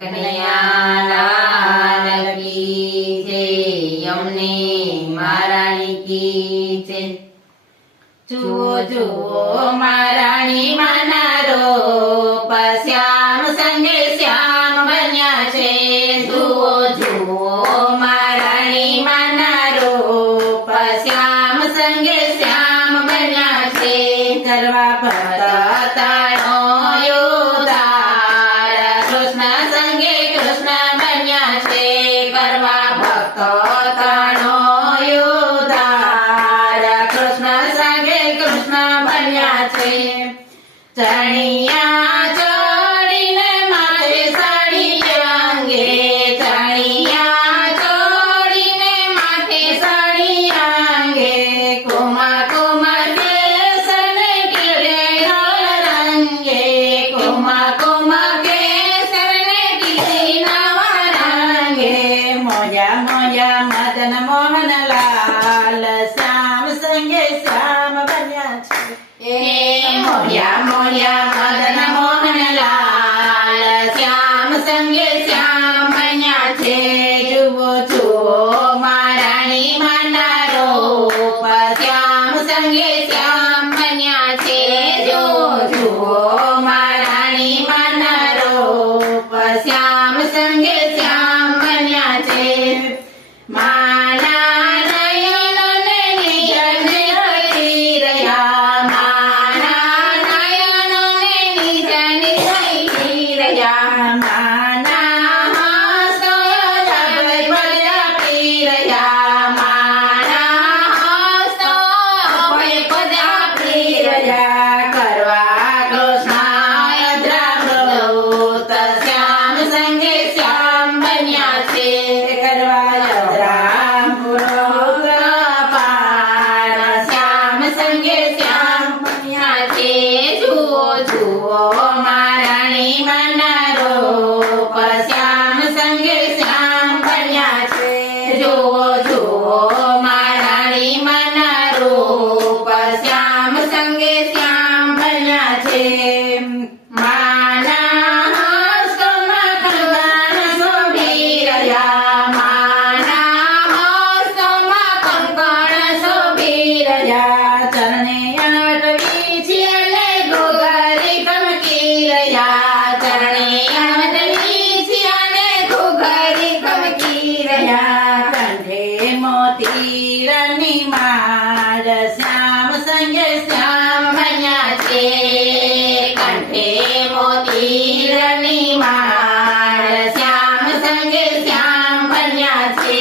કનૈયાલાલ કી જય, યમને મહારાણી કી જય। જુઓ જુઓ મહારાણી માના રૂપ, શ્યામ સંગે શ્યામ બન્યા છે। જુઓ જુઓ મહારાણી માના રૂપ, શ્યામ સંગે શ્યામ બન્યા છે। કરવા ભક્તાનો ઉદ્ધાર, કૃષ્ણ સંગે કૃષ્ણ બન્યા છે। કરવા ભક્તોનો ઉદ્ધાર, કૃષ્ણ સંગે કૃષ્ણ બન્યા છે। ચણિયા ચોળીને માથે સાડી અંગે, ચણિયા ચોળીને માથે સાડી અંગે, કુમા કુમા કેસરને ટીલે રંગે, કુમા કુમા કેસરને ટીલે નવા રંગે। મોજા મોજા મદન મોહનલાલ, શ્યામ સંગે શ્યામ બન્યા છે। એ મોયા મોયા મદન મોહનલાલ, શ્યામ સંગે શ્યામ બન્યા છે। જુઓ જુઓ મહારાણી માના રૂપ, શ્યામ સંગે શ્યામ બન્યા છે। જુઓ જુઓ મહારાણી માના રૂપ, શ્યામ સંગે શ્યામ બન્યા છે। માના નયનને નિજને હરી રહ્યા, માના નયનને નિજને હરી રહ્યા, માના હાસ્ય બધા પી રહ્યા, માના હાસ્ય બધા પી રહ્યા। કરવા કૃષ્ણ દ્રાવૃત, શ્યામ સંગે શ્યામ બન્યા છે। કરવા શ્યામ સંગે શ્યામ બન્યા છે। જુઓ જુઓ મહારાણી માના રૂપ, શ્યામ સંગે શ્યામ બન્યા છે। જુઓ જુઓ મહારાણી માના રૂપ, શ્યામ સંગે શ્યામ બન્યા છે। માના હસ્તમાં કંકણ શોભી રહ્યા, માના હસ્તમાં કંકણ શોભી રહ્યા, ચરણે અટવી છે અને ઘૂઘરી ખમકી રહ્યા, ચરણે અટવી છે અને ઘૂઘરી ખમકી રહ્યા। કંઠે મોતીરની માળ, શ્યામ સંગે શ્યામ બન્યા છે। કંઠે મોતીરની માળ, શ્યામ સંગે શ્યામ બન્યા છે।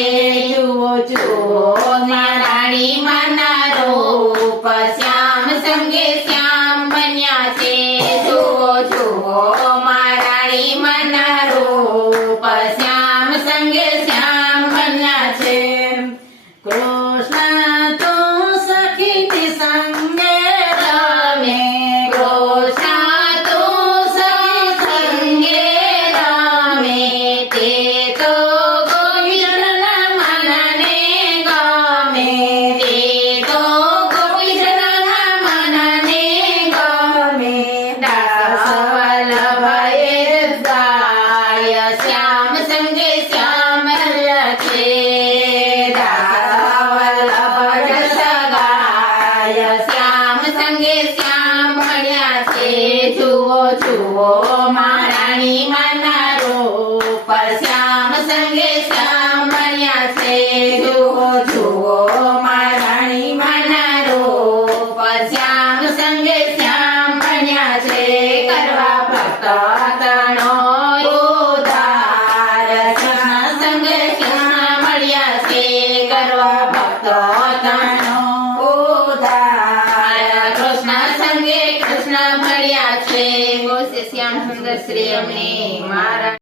જુઓ જુઓ મહારાણી માના રૂપ, શ્યામ સંગે શ્યામ બન્યા છે। જુઓ જુઓ મહારાણી માના રૂપ, શ્યામ સંગે શ્યામ બન્યા છે। કૃષ્ણ તું સખીની સંગે રમે, કૃષ્ણ તું સખી સંગે રમે, તે તો ગોપીજનના મનને ગમે, તે તો ગોપીજનના મનને ગમે। દાસ વલ્લભએ ગાય, શ્યામ સંગે શ્યામ બન્યા છે। દાસ વલ્લભ જસ ગાય, શ્યામ સંગે શ્યામ બન્યા છે। જુઓ જુઓ મહારાણી માના રૂપ, શ્યામ સંગે શ્યામ બન્યા છે। જુઓ જુઓ મહારાણી માના રૂપ, શ્યામ સંગે શ્યામ બન્યા છે। કરવા ભક્તનો ઉદ્ધાર, કૃષ્ણ સંગે કૃષ્ણ મળ્યા છે। કરવા ભક્તનો ઉદ્ધાર, કૃષ્ણ સંગે કૃષ્ણ મળ્યા છે। બોલ શ્રી શ્યામ સુંદર શ્રી અમને મહારાજ।